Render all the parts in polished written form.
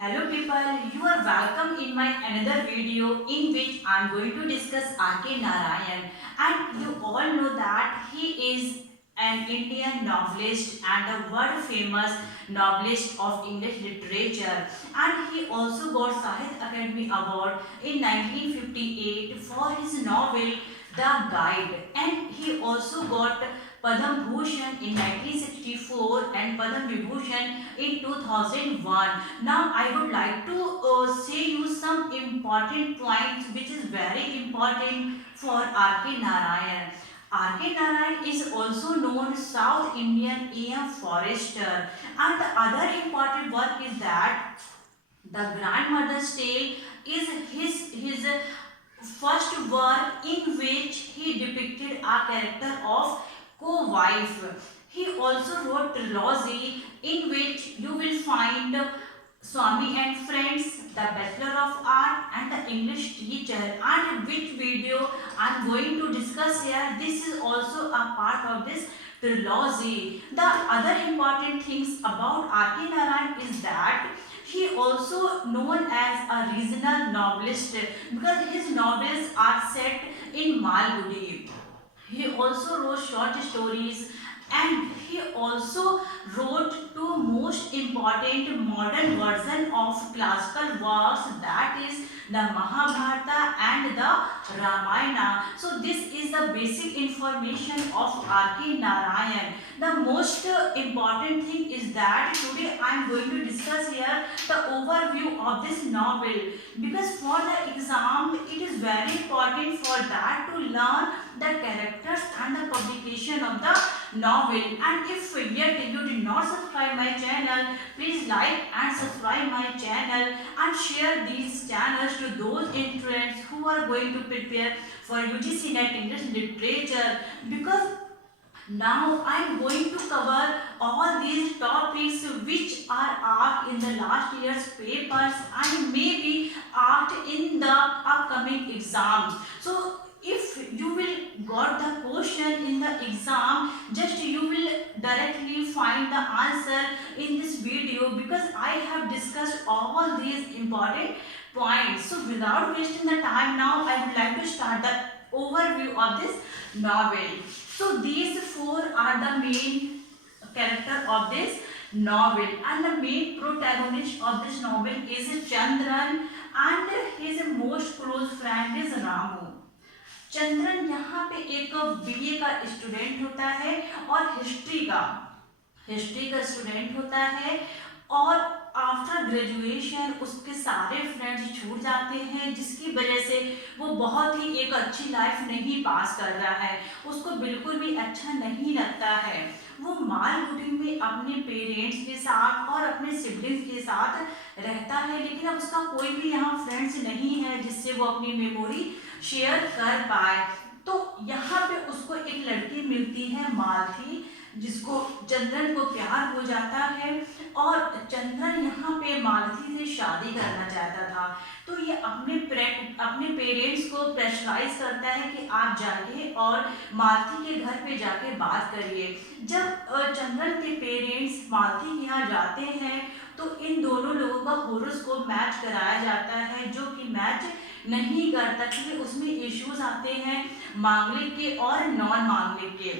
Hello people, you are welcome in my another video in which I am going to discuss R.K. Narayan, and you all know that he is an Indian novelist and a world famous novelist of English literature, and he also got Sahitya Academy Award in 1958 for his novel The Guide, and he also got Padam Bhushan in 1964 and Padam Vibhushan in 2001. Now I would like to say you some important points which is very important for R.K. Narayan. R.K. Narayan is also known South Indian A.M. Forester, and the other important work is that the Grandmother's Tale is his first work in which he depicted a character of co-wife. He also wrote trilogy in which you will find Swami and Friends, The Bachelor of Art and The English Teacher, and which video I am going to discuss here. This is also a part of this trilogy. The other important things about R.K. Narayan is that he also known as a regional novelist because his novels are set in Malgudi. He also wrote short stories, and he also wrote two most important modern version of classical works, that is the Mahabharata and the Ramayana. So this is the basic information of R.K. Narayan. The most important thing is that today I am going to discuss here the overview of this novel, because for the exam it is very important for that to learn the characters and the publication of the novel. And if yet you did not subscribe my channel, please like and subscribe my channel and share these channels to those students who are going to prepare for UGC NET English Literature, because now I am going to cover all these topics which are asked in the last year's papers and may be asked in the upcoming exams. So if you will got the question in the exam, just you will directly find the answer in this video, because I have discussed all these important points. So without wasting the time, now I would like to start the overview of this novel. So these four are the main character of this novel, and the main protagonist of this novel is Chandran, and his most close friend is Ramu. Chandran यहाँ पे एक BA का student होता है और history का student होता है, और आफ्टर ग्रेजुएशन उसके सारे फ्रेंड्स छूट जाते हैं, जिसकी वजह से वो बहुत ही एक अच्छी लाइफ नहीं पास कर रहा है, उसको बिल्कुल भी अच्छा नहीं लगता है। वो मालगुडी में अपने पेरेंट्स के साथ और अपने सिबलिंग्स के साथ रहता है, लेकिन अब उसका कोई भी यहाँ फ्रेंड्स नहीं है जिससे वो अपनी मेमोरी शेयर कर पाए। तो यहाँ पे उसको एक लड़की मिलती है मालती, जिसको चंद्रन को प्यार हो जाता है, और चंद्रन यहाँ पे मालती से शादी करना चाहता था। तो ये अपने पेरेंट्स को प्रेशराइज करता है कि आप जाके और मालती के घर पे जाके बात करिए। जब चंद्रन के पेरेंट्स मालती के यहाँ जाते हैं तो इन दोनों लोगों का होरोस्कोप मैच कराया जाता है, जो कि मैच नहीं करता, क्योंकि उसमें इश्यूज आते हैं मांगलिक के और नॉन मांगलिक के,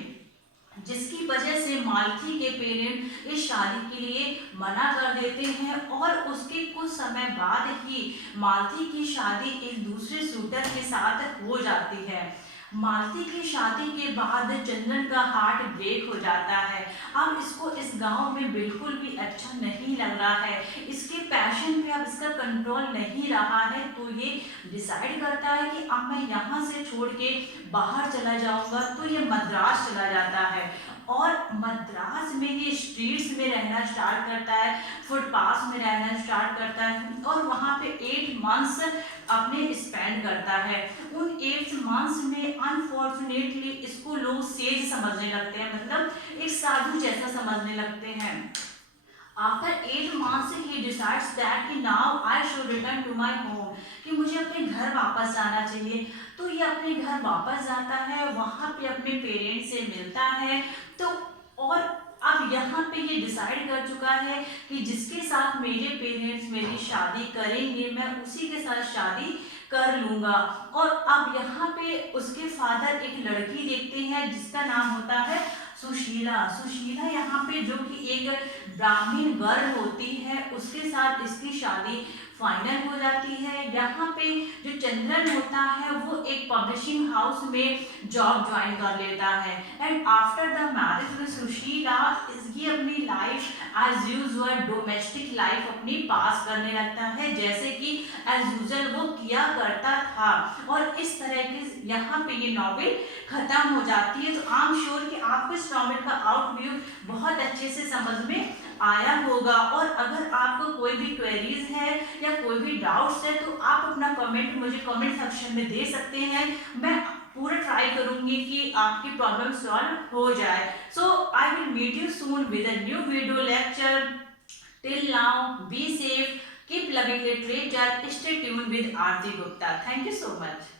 जिसकी वजह से मालती के पेरेंट इस शादी के लिए मना कर देते हैं, और उसके कुछ समय बाद ही मालती की शादी एक दूसरे शूटर के साथ हो जाती है। मालती की शादी के बाद चंदन का हार्ट ब्रेक हो जाता है। अब इसको इस गांव में बिल्कुल भी अच्छा नहीं लग रहा है, इसके पैशन पे अब इसका कंट्रोल नहीं रहा है, तो ये डिसाइड करता है कि अब मैं यहाँ से छोड़ के बाहर चला जाऊंगा। तो ये मद्रास चला जाता है, और मद्रास में ये स्ट्रीट्स में रहना स्टार्ट करता है, फुटपाथ में रहना स्टार्ट करता है, और वहाँ पे 8 मंथ्स अपने स्पेंड करता है। उन 8 मंथ्स में अनफॉर्चुनेटली इसको लोग सेज समझने लगते हैं, मतलब एक साधु जैसा समझने लगते हैं। After 8 months he decides that कि now I should return to my home, कि मुझे अपने घर वापस जाना चाहिए। तो ये अपने घर वापस जाता है, वहाँ पे अपने पेरेंट्स से मिलता है। तो और अब यहाँ पे ये डिसाइड कर चुका है कि जिसके साथ मेरे पेरेंट्स मेरी शादी करेंगे मैं उसी के साथ शादी कर लूंगा। और अब यहाँ पे उसके फादर एक लड़की देखते हैं जिसका नाम होता है सुशीला। सुशीला यहाँ पे जो कि एक ब्राह्मण गर्ल होती है उसके साथ इसकी शादी फाइनल हो जाती है। यहाँ पे जो चंद्रन होता है वो एक पब्लिशिंग हाउस में जॉब ज्वाइन कर लेता है। And after the marriage with Sushila ये अपनी life as usual domestic life अपनी पास करने लगता है जैसे कि एज यूजुअल वो किया करता था। और इस तरह के यहाँ पे ये नॉवेल खत्म हो जाती है। तो आई एम श्योर कि आपको इस नॉवेल का आउटव्यू बहुत अच्छे से समझ में आया होगा। और अगर आपको कोई भी क्वेरीज है या कोई भी डाउट्स है तो आप अपना कमेंट मुझे कमेंट सेक्शन में दे सकते हैं। मैं पूरा ट्राई करूंगी कि आपकी प्रॉब्लम सॉल्व हो जाए। So I will meet you soon with a new video lecture. Till now be safe, keep loving literature, stay tuned with Aarti Gupta. Thank you so much.